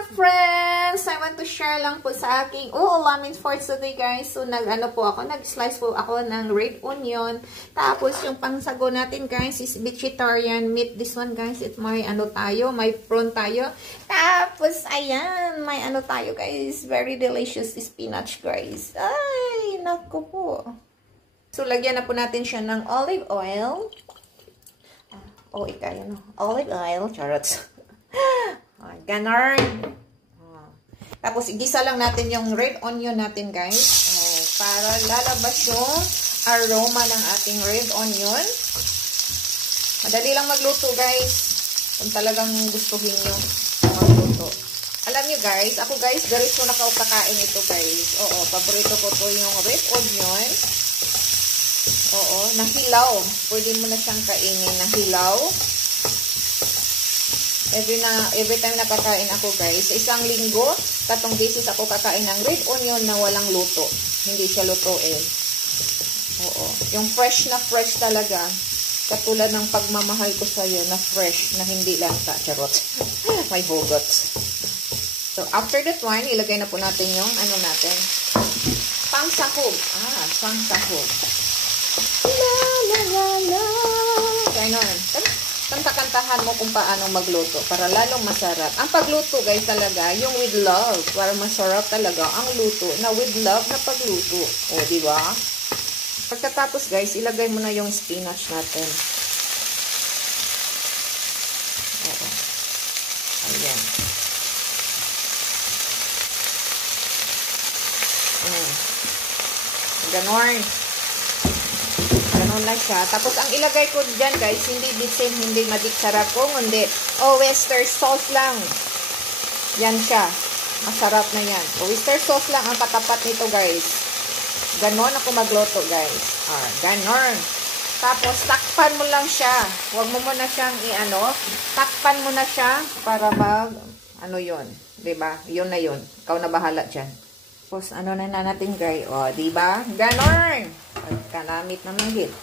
mga friends! I want to share lang po sa aking ulamin for today guys. So nag-slice po ako ng red onion. Tapos yung pangsago natin guys is vegetarian meat. This one guys, it may may prawn tayo. Tapos ayan, may tayo guys. Very delicious spinach guys. Ay, naku po. So lagyan na po natin siya ng olive oil. Olive oil, charots. Ganon. Tapos, igisa lang natin yung red onion natin, guys. Para lalabas yung aroma ng ating red onion. Madali lang magluto, guys. Kung talagang gustuhin nyo magluto. Alam nyo, guys, ako, guys, garis ko nakakakain ito, guys. Oo, paborito ko po yung red onion. Oo, nahilaw. Pwede mo na siyang kainin na hilaw. Every time nakakain ako guys, sa isang linggo, 3 beses ako kakain ng red onion na walang luto. Hindi siya lutuin. Oo. Yung fresh talaga. Katulad ng pagmamahal ko sa'yo na fresh, na hindi lang charot. May hugot. So, after that one, ilagay na po natin yung natin. Pangsahog. Pangsahog. La la la la. Ganon. Kanta-kantahan mo kung paano magluto para lalong masarap. Ang pagluto guys talaga, yung with love, para masarap talaga ang luto na with love na pagluto. O, di ba? Pagkatapos guys, ilagay mo na yung spinach natin. Oo. Ayan. Ganon. Ganon lang siya. Tapos, ang ilagay ko dyan, guys, hindi bitsin, hindi madiksarap ko, kundi, oyster sauce lang. Yan siya. Masarap na yan. Oyster sauce lang ang katapat nito, guys. Ganon ako magluto, guys. Ganon. Tapos, takpan mo lang siya. Huwag mo muna siyang takpan mo na siya para yun. Diba? Yun na yun. Ikaw na bahala dyan. Tapos, na natin, guys. O, diba? Ganon. Pagkanamit na mahigit.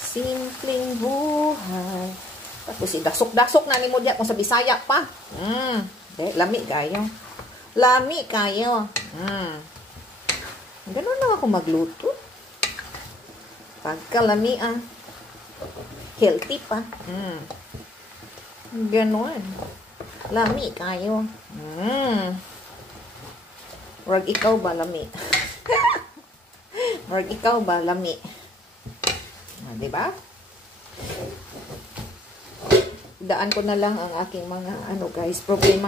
Simpleng buhay. Tapos, idasok-dasok na ni mo diyan kung sa Bisaya pa. Lami kayo. Lami kayo. Ganon lang ako magluto. Pagkalami, healthy pa. Ganon. Lami kayo. Wag ikaw ba lami? Wag ikaw ba lami? Diba? Daan ko na lang ang aking mga guys, problema.